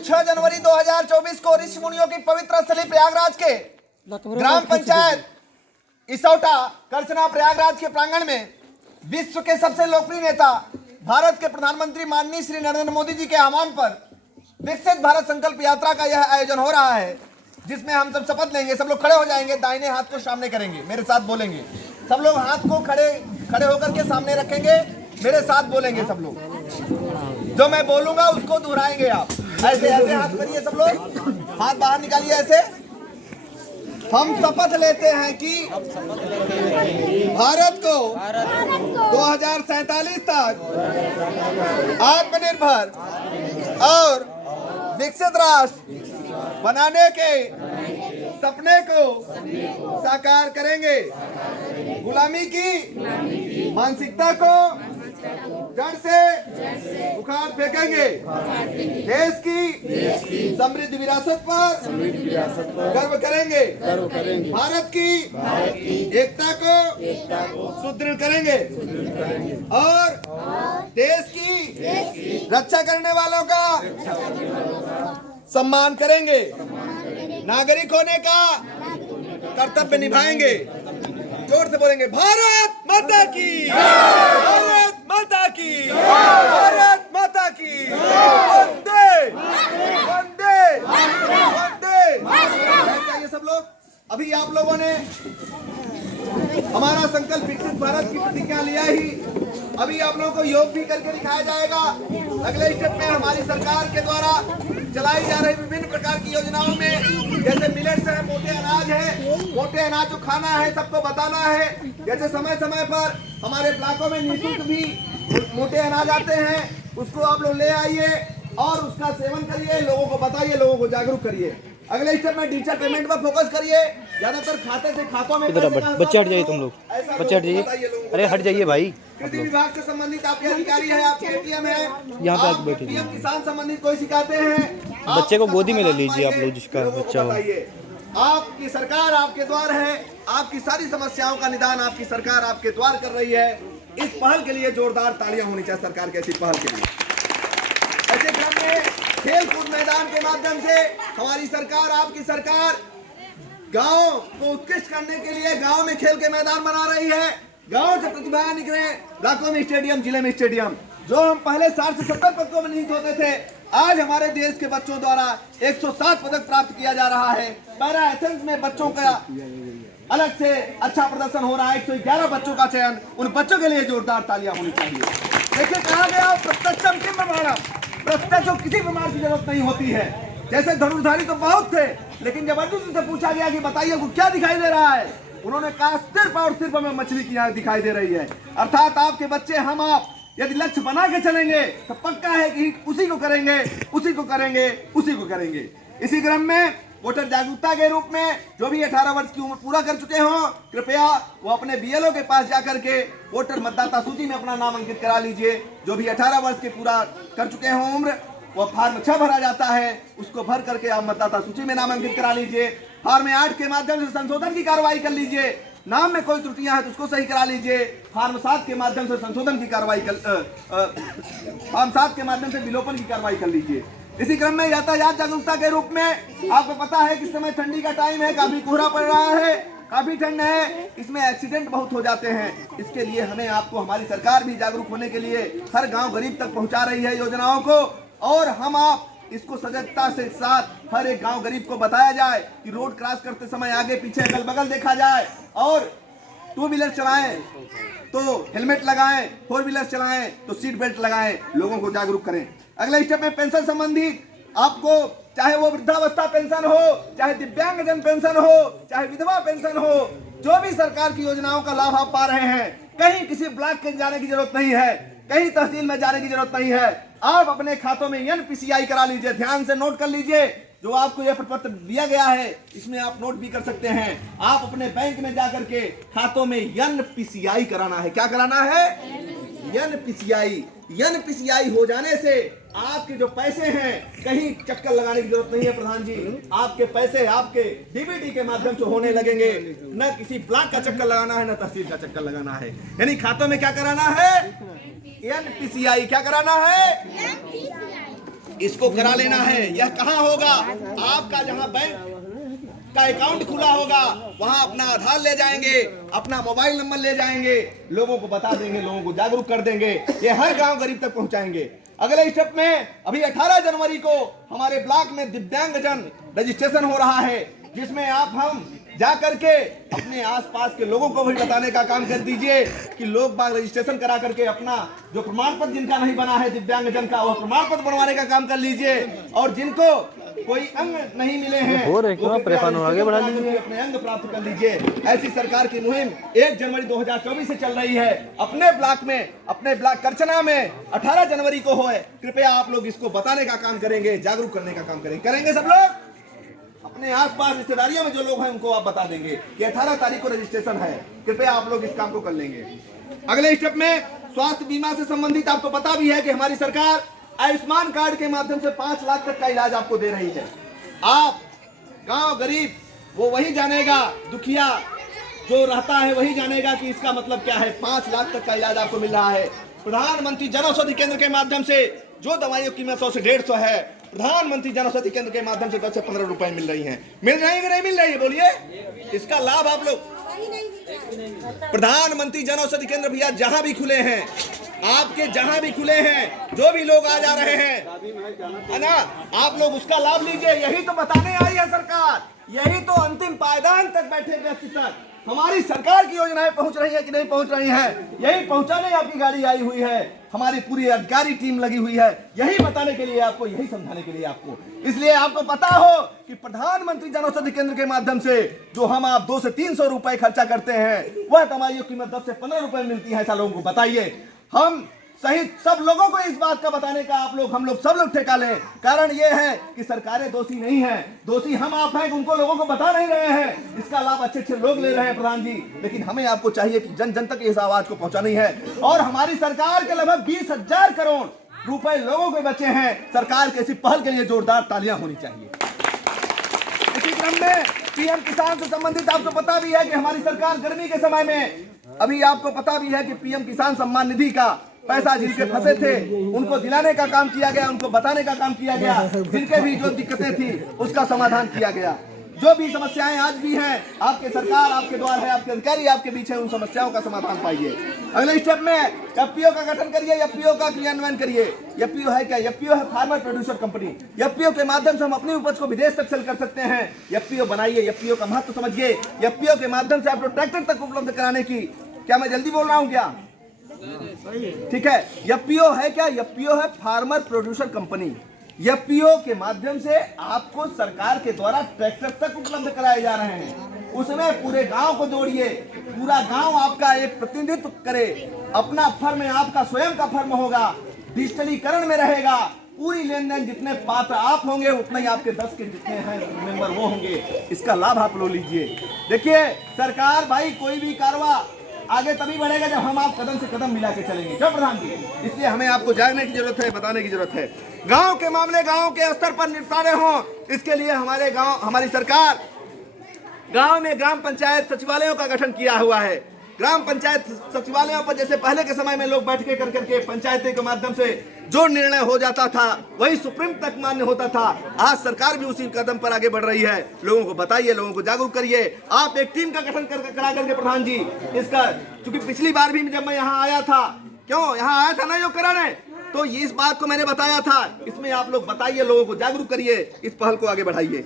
6 जनवरी 2024 को ऋषि मुनियों की पवित्र स्थली प्रयागराज के ग्राम पंचायत इसौटा करचना प्रयागराज के प्रांगण में विश्व के सबसे लोकप्रिय नेता भारत के प्रधानमंत्री माननीय श्री नरेंद्र मोदी जी के आह्वान पर विकसित भारत संकल्प यात्रा का यह आयोजन हो रहा है, जिसमें हम सब शपथ लेंगे। सब लोग खड़े हो जाएंगे, दाहिने हाथ को सामने करेंगे, मेरे साथ बोलेंगे। सब लोग हाथ को खड़े होकर के सामने रखेंगे, मेरे साथ बोलेंगे। सब लोग जो मैं बोलूंगा उसको दोहराएंगे आप। ऐसे ऐसे हाथ करिए, सब लोग हाथ बाहर निकालिए ऐसे। हम शपथ लेते हैं कि भारत को 2047 तक आत्मनिर्भर और विकसित राष्ट्र बनाने के सपने को साकार करेंगे। गुलामी की मानसिकता को जड़ से उखाड़ फेंकेंगे। देश की समृद्ध विरासत पर गर्व करेंगे। भारत की एकता को सुदृढ़ करेंगे और देश की रक्षा करने वालों का सम्मान करेंगे। नागरिक होने का कर्तव्य निभाएंगे। जोर से बोलेंगे, भारत माता की, भारत माता की, भारत माता की, वंदे वंदे वंदे। चाहिए सब लोग। अभी आप लोगों ने हमारा संकल्प विकसित भारत की प्रतिज्ञा लिया ही, अभी आप लोगों को योग भी करके दिखाया जाएगा। अगले स्टेप में हमारी सरकार के द्वारा चलाई जा रही विभिन्न प्रकार की योजनाओं में, जैसे मिलेट्स है, मोटे अनाज है, मोटे अनाज जो खाना है सबको बताना है। जैसे समय समय पर हमारे ब्लॉकों में निःशुल्क भी मोटे अनाज आते हैं, उसको आप लोग ले आइए और उसका सेवन करिए, लोगों को बताइए, लोगों को जागरूक करिए। अगले स्टेप में डिजिटल पेमेंट पर फोकस करिए। ज्यादातर खाते से खातों में बच्चे हट जाइए, तुम लोग बच्चे हट जाइए। अरे हट जाइए भाई। कृषि विभाग से संबंधित आपके अधिकारी है, आपके एटीएम है, यहाँ पे बैठे पीएम किसान संबंधित कोई शिकायतें हैं, बच्चे को गोदी में ले लीजिए आप लोग, जिसका बच्चा हो। आपकी सरकार आपके द्वार है, आपकी सारी समस्याओं का निदान आपकी सरकार आपके द्वार कर रही है। इस पहल के लिए जोरदार तालियां होनी चाहिए सरकार के ऐसी पहल के लिए। ऐसे क्रम में खेल कूद मैदान के माध्यम से हमारी सरकार, आपकी सरकार गांव को उत्कृष्ट करने के लिए गांव में खेल के मैदान बना रही है। गांव से प्रतिभाएं निकले, ब्लॉकों में स्टेडियम, जिले में स्टेडियम। जो हम पहले 60 से 70 पदकों में निहित होते थे, आज हमारे देश के बच्चों द्वारा 107 पदक प्राप्त किया जा रहा है। पैरा एथलेटिक्स में बच्चों का अलग से अच्छा प्रदर्शन हो रहा है। 111 बच्चों का चयन, उन बच्चों के लिए जोरदार तालियां होनी चाहिए। देखिए कहा गया, प्रत्यक्षम किम प्रमाणम, प्रत्यक्ष किसी प्रमाण की जरूरत नहीं होती है। जैसे धनुर्धारी तो बहुत थे, लेकिन जब अर्जुन से पूछा गया कि बताइए को क्या दिखाई दे रहा है, उन्होंने कहा सिर्फ और सिर्फ हमें मछली की आंख दिखाई दे रही है। अर्थात आपके बच्चे, हम आप यदि लक्ष्य बना के चलेंगे तो पक्का है कि उसी को करेंगे, उसी को करेंगे, उसी को करेंगे। इसी क्रम में वोटर जागरूकता के रूप में जो भी 18 वर्ष की उम्र पूरा कर चुके हों, कृपया वो अपने बीएलओ के पास जाकर के वोटर मतदाता सूची में अपना नाम अंकित करा लीजिए। जो भी 18 वर्ष के पूरा कर चुके हों उम्र, वो फॉर्म 6 भरा जाता है, उसको भर करके आप मतदाता सूची में नाम अंकित करा लीजिए। फॉर्म 8 के माध्यम से संशोधन की कार्रवाई कर लीजिए। नाम में कोई त्रुटियां हैं तो उसको सही करा लीजिए। फॉर्म 7 के माध्यम से संशोधन की कार्रवाई फॉर्म 7 के माध्यम से विलोपन की कार्रवाई कर लीजिए। इसी क्रम में यातायात जागरूकता के रूप में आपको पता है कि इस समय ठंडी का टाइम है, काफी कोहरा पड़ रहा है, काफी ठंड है, इसमें एक्सीडेंट बहुत हो जाते हैं। इसके लिए हमें आपको, हमारी सरकार भी जागरूक होने के लिए हर गांव गरीब तक पहुंचा रही है योजनाओं को, और हम आप इसको सजगता से साथ हर एक गांव गरीब को बताया जाए कि रोड क्रॉस करते समय आगे पीछे अगल बगल देखा जाए, और 2 व्हीलर चलाएं तो हेलमेट लगाएं, 4 व्हीलर चलाएं तो सीट बेल्ट लगाएं, लोगों को जागरूक करें। अगले स्टेप में पेंशन संबंधी आपको, चाहे वो वृद्धावस्था पेंशन हो, चाहे दिव्यांगजन पेंशन हो, चाहे विधवा पेंशन हो, जो भी सरकार की योजनाओं का लाभ आप पा रहे हैं, कहीं किसी ब्लॉक के जाने की जरूरत नहीं है, कहीं तहसील में जाने की जरूरत नहीं है। आप अपने खातों में एनपीसीआई करा लीजिए। ध्यान से नोट कर लीजिए, जो आपको यह प्रपत्र दिया गया है इसमें आप नोट भी कर सकते हैं। आप अपने बैंक में जाकर के खातों में एनपीसीआई कराना है। क्या कराना है? एनपीसीआई। एनपीसीआई हो जाने से आपके जो पैसे हैं, कहीं चक्कर लगाने की जरूरत नहीं है प्रधान जी। आपके पैसे आपके डीबीटी के माध्यम से होने लगेंगे। न किसी ब्लॉक का चक्कर लगाना है, न तहसील का चक्कर लगाना है। यानी खातों में क्या कराना है? एनपीसीआई। क्या कराना है? इसको करा लेना है। यह कहाँ होगा? आपका जहाँ बैंक का अकाउंट खुला होगा वहां अपना आधार ले जाएंगे, अपना मोबाइल नंबर ले जाएंगे, लोगों को बता देंगे, लोगों को जागरूक कर देंगे, ये हर गांव गरीब तक पहुंचाएंगे। अगले स्टेप में अभी 18 जनवरी को हमारे ब्लॉक में दिव्यांगजन रजिस्ट्रेशन हो रहा है, जिसमें हम जा करके अपने आसपास के लोगों को भी बताने का काम कर दीजिए कि लोग बाग रजिस्ट्रेशन करा करके अपना जो प्रमाण पत्र जिनका नहीं बना है दिव्यांगजन का, वो प्रमाण पत्र बनवाने का काम कर लीजिए। और जिनको कोई अंग नहीं मिले हैं आगे बढ़ा लीजिए, अपने अंग प्राप्त कर लीजिए। ऐसी सरकार की मुहिम 1 जनवरी 2024 से चल रही है। अपने ब्लॉक करचना में 18 जनवरी को है। कृपया आप लोग इसको बताने का काम करेंगे, जागरूक करने का काम करेंगे सब लोग। अपने आसपास रिश्तेदारियों में जो लोग हैं उनको आप बता देंगे कि 18 तारीख को रजिस्ट्रेशन है। कृपया आप लोग इस काम को कर लेंगे। अगले स्टेप में स्वास्थ्य बीमा से संबंधित आपको पता भी है कि हमारी सरकार आयुष्मान कार्ड के माध्यम से 5 लाख तक का इलाज आपको दे रही है। आप गांव गरीब वो वही जानेगा, दुखिया जो रहता है वही जानेगा कि इसका मतलब क्या है। 5 लाख तक का इलाज आपको मिल रहा है। प्रधानमंत्री जन औषधि केंद्र के माध्यम से जो दवाइयों की कीमत 100 से 150 है, प्रधानमंत्री जन औषधि केंद्र के माध्यम से 10 से 15 रुपए मिल रही हैं। मिल रही है कि नहीं मिल रही है? बोलिए, इसका लाभ आप लोग। प्रधानमंत्री जन औषधि केंद्र भैया जहां भी खुले हैं, आपके जहां भी खुले हैं, जो भी लोग आ जा रहे हैं, है ना, आप लोग उसका लाभ लीजिए। यही तो बताने आई है सरकार, यही तो अंतिम पायदान तक बैठे व्यक्ति तक हमारी सरकार की योजनाएं पहुंच रही है कि नहीं पहुंच रही हैं, यही पहुंचाने आपकी गाड़ी आई हुई है। हमारी पूरी अधिकारी टीम लगी हुई है, यही बताने के लिए आपको, यही समझाने के लिए आपको। इसलिए आपको पता हो कि प्रधानमंत्री जन औषधि केंद्र के माध्यम से जो हम आप 200 से 300 रुपए खर्चा करते हैं, वह दवाइयों की कीमत 10 से 15 रुपए मिलती है। ऐसा लोगों को बताइए। हम सहित सब लोगों को इस बात का बताने का हम लोग सब लोग ठेका लें। कारण ये है कि सरकारें दोषी नहीं है, दोषी हम आप हैं, उनको लोगों को बता नहीं रहे हैं। इसका लाभ अच्छे लोग ले रहे हैं प्रधान जी, लेकिन हमें आपको चाहिए कि जन जन तक इस आवाज को पहुंचानी है। और हमारी सरकार के लगभग 20,000 करोड़ रुपए लोगों के बचे हैं। सरकार की ऐसी पहल के लिए जोरदार तालियां होनी चाहिए। इसी क्रम में पीएम किसान से संबंधित आपको पता भी है कि हमारी सरकार गर्मी के समय में, अभी आपको पता भी है कि पीएम किसान सम्मान निधि का पैसा जिनके फंसे थे उनको दिलाने का काम किया गया, उनको बताने का काम किया गया। जिनके भी जो दिक्कतें थी उसका समाधान किया गया। जो भी समस्याएं आज भी हैं, आपके सरकार आपके द्वार है, आपके अधिकारी आपके बीच है, उन समस्याओं का समाधान पाइए। अगले स्टेप में एफपीओ का गठन करिए, एफपीओ का क्रियान्वयन करिए। एफपीओ है क्या? एफपीओ है फार्मर प्रोड्यूसर कंपनी। एफपीओ के माध्यम से हम अपनी उपज को विदेश तक सेल कर सकते हैं। एफपीओ बनाइए, एफपीओ का महत्व समझिए। एफपीओ के माध्यम से आपको ट्रैक्टर तक उपलब्ध कराने की, क्या मैं जल्दी बोल रहा हूँ क्या? ठीक है। एफपीओ है क्या? एफपीओ है फार्मर प्रोड्यूसर कंपनी। एफपीओ के माध्यम से आपको सरकार के द्वारा ट्रैक्टर तक उपलब्ध कराए जा रहे हैं। उसमें पूरे गांव को जोड़िए, पूरा गांव आपका एक प्रतिनिधित्व करे, अपना फर्म आपका स्वयं का फर्म होगा, डिजिटलीकरण में रहेगा। पूरी लेन देन जितने पात्र आप होंगे उतने ही आपके 10 के जितने हैं मेंबर वो होंगे। इसका लाभ आप लोग लीजिए। देखिए सरकार भाई कोई भी कारवा आगे तभी बढ़ेगा जब हम आप कदम से कदम मिला के चलेंगे। जब प्रधान जी, इसलिए हमें आपको जागने की जरूरत है, बताने की जरूरत है। गांव के मामले गांव के स्तर पर निपटारे हों, इसके लिए हमारी सरकार गांव में ग्राम पंचायत सचिवालयों का गठन किया हुआ है। ग्राम पंचायत सचिवालयों पर जैसे पहले के समय में लोग बैठ के कर करके पंचायती के माध्यम से जो निर्णय हो जाता था वही सुप्रीम तक मान्य होता था। आज सरकार भी उसी कदम पर आगे बढ़ रही है। लोगों को बताइए, लोगों को जागरूक करिए। आप एक टीम का गठन करा करके प्रधान जी इसका, क्योंकि पिछली बार भी जब मैं यहाँ आया था, यहाँ आया था ना जो कराने, तो इस बात को मैंने बताया था। इसमें आप लोग बताइए, लोगों को जागरूक करिए, इस पहल को आगे बढ़ाइए।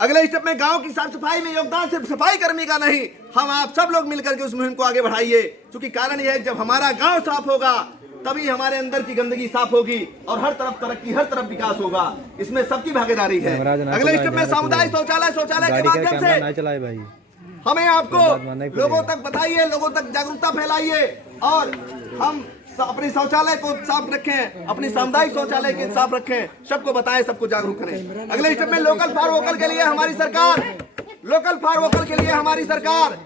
अगले स्टेप में गांव की साफ सफाई में योगदान सिर्फ सफाई कर्मी का नहीं, हम आप सब लोग मिलकर के उस मुहिम को आगे बढ़ाइए। क्योंकि कारण यह है जब हमारा गांव साफ होगा तभी हमारे अंदर की गंदगी साफ होगी और हर तरफ तरक्की, हर तरफ विकास होगा। इसमें सबकी भागीदारी है। अगले स्टेप में सामुदायिक शौचालय के माध्यम से हमें आपको लोगों तक बताइए, लोगों तक जागरूकता फैलाइए और हम अपने शौचालय को साफ रखें, अपनी सामुदायिक शौचालय के साफ रखें, सबको बताएं, सबको जागरूक करें। अगले स्टेप में लोकल फॉर वोकल के लिए हमारी सरकार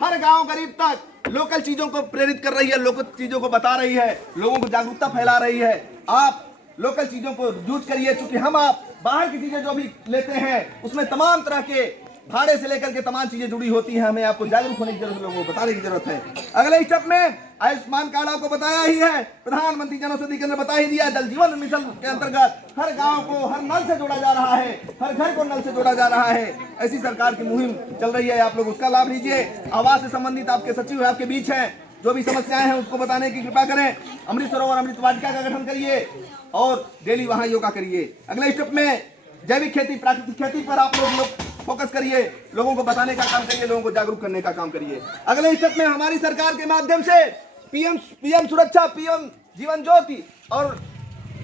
हर गांव गरीब तक लोकल चीजों को प्रेरित कर रही है, लोकल चीजों को बता रही है, लोगों को जागरूकता फैला रही है। आप लोकल चीजों को यूज करिए, क्योंकि हम आप बाहर की चीजें जो भी लेते हैं उसमें तमाम तरह के भाड़े से लेकर के तमाम चीजें जुड़ी होती हैं। हमें आपको जागरूक होने की जरूरत है, लोगों को बताने की जरूरत है। अगले स्टेप में आयुष्मान कार्ड आपको बताया ही है, प्रधानमंत्री जन औषधि केंद्र बता ही दिया। जल जीवन मिशन के अंतर्गत हर गांव को हर नल से जोड़ा जा रहा है, हर घर को नल से जोड़ा जा रहा है। ऐसी सरकार की मुहिम चल रही है, आप लोग उसका लाभ लीजिए। आवास से संबंधित आपके सचिव आपके बीच हैं, जो भी समस्याएं हैं उसको बताने की कृपा करें। अमृत सरोवर अमृत वाटिका का गठन करिए और डेली वहां योगा करिए। अगले स्टेप में जैविक खेती प्राकृतिक खेती पर आप लोग फोकस करिए, लोगों को बताने का काम करिए, लोगों को जागरूक करने का काम करिए। अगले स्टेप में हमारी सरकार के माध्यम से पीएम सुरक्षा, पीएम जीवन ज्योति और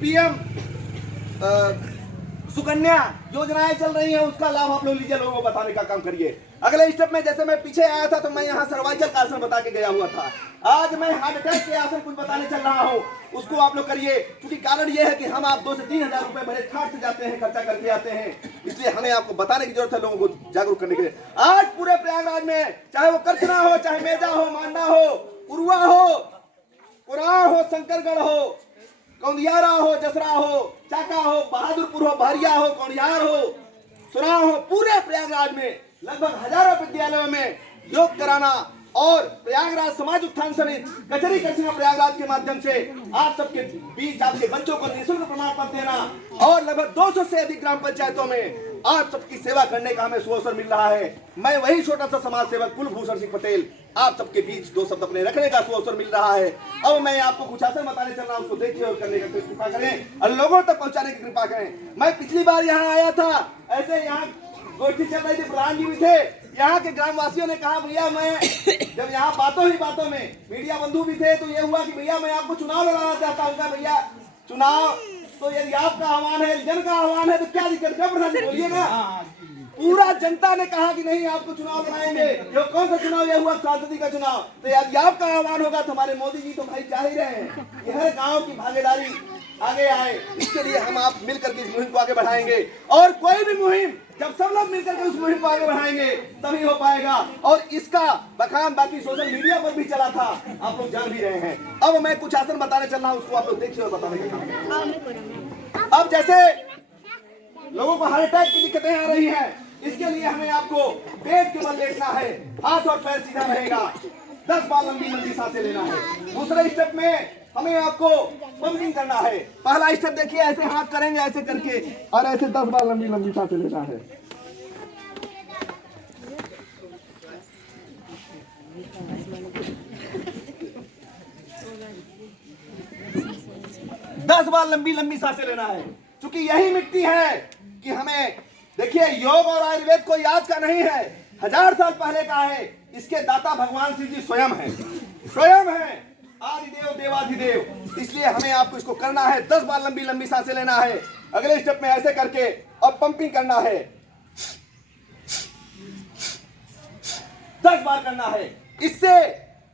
पीएम सुकन्या योजनाएं चल रही हैं, उसका लाभ आप लोग लीजिए, लोगों को बताने का काम करिए। अगले स्टेप में जैसे मैं पीछे आया था तो मैं यहाँ सर्वाइकल का आसन बता के गया हुआ था, आज मैं हार्ट अटैक के आसन कुछ बताने चल रहा हूँ, उसको आप लोग करिए। क्योंकि कारण ये है कि हम आप 2 से 3 हजार रुपए बड़े ठाट से जाते हैं, खर्चा करके आते हैं, इसलिए हमें आपको बताने की जरूरत है, लोगों को जागरूक करने के लिए। आज पूरे प्रयागराज में चाहे वो करछना हो, चाहे मेजा हो, मांडा हो, उरुआ हो, कुराह हो, शंकरगढ़ हो, कौंदियारा हो, जसरा हो, चाका हो, बहादुरपुर हो, बहरिया हो, कौंडियार हो, सुरा हो, पूरे प्रयागराज में लगभग हजारों विद्यालयों में योग कराना और प्रयागराज समाज उत्थान समिति कचहरी करछना प्रयागराज के माध्यम से आप सबके बीच आपके बच्चों को निःशुल्क प्रमाण पत्र देना और लगभग 200 से अधिक ग्राम पंचायतों में आप सबकी सेवा करने का हमें सुअवसर मिल रहा है। मैं वही छोटा सा समाज सेवक कुलभूषण सिंह पटेल आप सबके बीच 2 शब्द अपने रखने का सुअवसर मिल रहा है। अब मैं आपको कुछ आसन बताने चल रहा हूं, उसको देखिए और करने का कृपा करें और लोगों तक पहुंचाने की कृपा करें। मैं पिछली बार यहाँ आया था, ऐसे यहाँ गोष्ठी चल रही थी, प्रधान जी भी थे, यहाँ के ग्रामवासियों ने कहा भैया मैं जब यहाँ बातों में मीडिया बंधु भी थे तो ये हुआ कि भैया मैं आपको चुनाव लड़ाना चाहता हूँ। भैया चुनाव तो यदि आपका आह्वान है, जन का आह्वान है तो क्या दिक्कत है, प्रधान जी बोलिए ना। पूरा जनता ने कहा कि नहीं आपको चुनाव लड़ाएंगे। जो कौन सा चुनाव यह हुआ, सांसदी का चुनाव। तो यदि आपका आह्वान होगा तो हमारे मोदी जी तो भाई चाह ही रहे हैं कि हर गांव की भागीदारी आगे आए। इसके लिए हम आप मिलकर के इस मुहिम को आगे बढ़ाएंगे और कोई भी मुहिम जब सब लोग मिलकर के उस मुहिम को आगे बढ़ाएंगे तभी हो पाएगा। और इसका बखान बाकी सोशल मीडिया पर भी चला था, आप लोग जान भी रहे हैं। अब मैं कुछ आसन बताने चल रहा हूँ, उसको आप लोग देखिए और बताने का काम। अब जैसे लोगों को हार्ट अटैक की दिक्कतें आ रही हैं, इसके लिए हमें आपको पेट के बल लेटना है, हाथ और पैर सीधा रहेगा, 10 बार लंबी सांसें लेना है। दूसरे स्टेप में हमें आपको पंपिंग करना है। पहला स्टेप देखिए, ऐसे हाथ करेंगे ऐसे करके और ऐसे 10 बार लंबी सांसें लेना है। दस बार लंबी सांसें लेना है। क्योंकि यही मिट्टी है कि हमें देखिए, योग और आयुर्वेद कोई आज का नहीं है, 1000 साल पहले का है। इसके दाता भगवान शिव जी स्वयं है, आदिदेव देवाधिदेव। इसलिए हमें आपको इसको करना है, 10 बार लंबी सांसें लेना है। अगले स्टेप में ऐसे करके और पंपिंग करना है, 10 बार करना है। इससे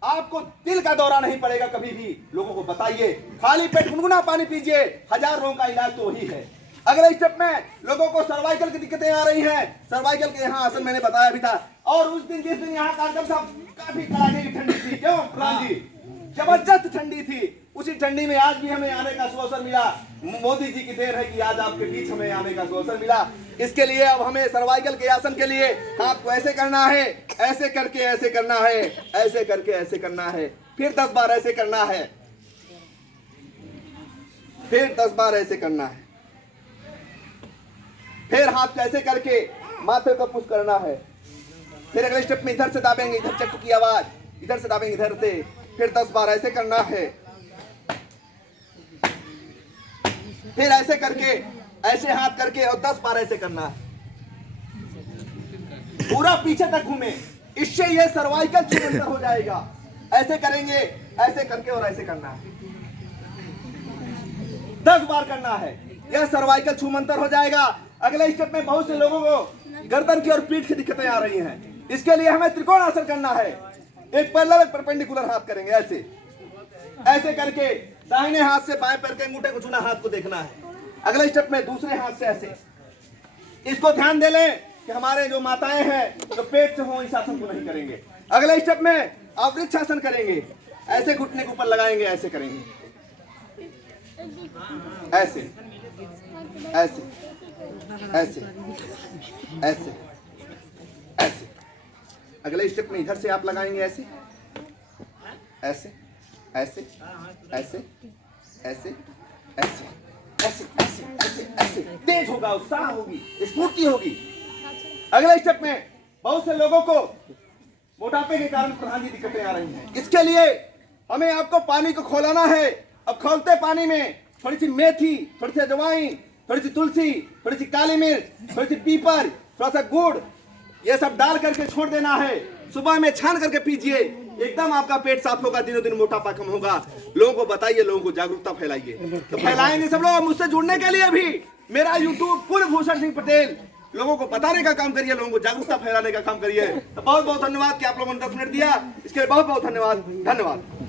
आपको दिल का दौरा नहीं पड़ेगा कभी भी। लोगों को बताइए, खाली पेट गुनगुना पानी पीजिए, 1000 रोगों का इलाज तो वही है। अगले स्टेप में लोगों को सर्वाइकल की दिक्कतें आ रही हैं, सर्वाइकल के यहाँ आसन मैंने बताया भी था। और उस दिन जिस दिन यहाँ कार्यक्रम था काफी कड़ाके की ठंडी थी, क्यों प्रधान जी, जबरदस्त ठंडी थी। उसी ठंडी में आज भी हमें आने का सुअवसर मिला। मोदी जी की देर है कि आज आपके बीच हमें आने का सुअवसर मिला। इसके लिए अब हमें सर्वाइकल के आसन के लिए आपको ऐसे करना है, ऐसे करके ऐसे करना है, ऐसे करके ऐसे करना है, फिर 10 बार ऐसे करना है, फिर 10 बार ऐसे करना है, फिर हाथ ऐसे करके माथे को पुश करना है। फिर अगले स्टेप में इधर से दाबेंगे, इधर चक्कू की आवाज, इधर से दाबेंगे इधर से, फिर 10 बार ऐसे करना है, फिर ऐसे करके ऐसे हाथ करके और 10 बार ऐसे करना है, पूरा पीछे तक घूमे। इससे ये सर्वाइकल छूमंतर हो जाएगा। ऐसे करेंगे, ऐसे करके और ऐसे करना है, 10 बार करना है, यह सर्वाइकल छूमंतर हो जाएगा। अगले स्टेप में बहुत से लोगों को गर्दन की और पीठ की दिक्कतें आ रही हैं, इसके लिए हमें त्रिकोण आसन करना है। एक पैरेलल एक परपेंडिकुलर हाथ करेंगे, ऐसे ऐसे करके दाहिने हाथ से बाएं पैर के अंगूठे को छूना, हाथ को देखना है। अगले स्टेप में दूसरे हाथ से ऐसे, इसको ध्यान दे लें कि हमारे जो माताएं हैं जो पेट से हो इस आसन को नहीं करेंगे। अगले स्टेप में आप वृक्ष आसन करेंगे, ऐसे घुटने के ऊपर लगाएंगे, ऐसे करेंगे, ऐसे ऐसे ऐसे ऐसे अगले स्टेप में इधर से आप लगाएंगे ऐसे ऐसे ऐसे ऐसे ऐसे ऐसे ऐसे ऐसे ऐसे ऐसे। तेज होगा, उत्साह होगी, स्फूर्ति होगी। अगले स्टेप में बहुत से लोगों को मोटापे के कारण प्रधान जी दिक्कतें आ रही हैं। इसके लिए हमें आपको पानी को खौलाना है। अब खौलते पानी में थोड़ी सी मेथी, थोड़ी सी अजवाइन, थोड़ी सी तुलसी, थोड़ी सी काली मिर्च, थोड़ी सी पीपर, थोड़ा सा गुड़, ये सब डाल करके छोड़ देना है। सुबह में छान करके पीजिए, एकदम आपका पेट साफ होगा, दिनों दिन मोटापा कम होगा। लोगों को बताइए, लोगों को जागरूकता फैलाइए। तो फैलाएंगे सब लोग। मुझसे जुड़ने के लिए भी मेरा यूट्यूब कुलभूषण सिंह पटेल, लोगों को बताने का काम करिए, लोगों को जागरूकता फैलाने का काम करिए। तो बहुत बहुत धन्यवाद कि आप लोगों ने 10 मिनट दिया, इसके लिए बहुत बहुत धन्यवाद। धन्यवाद।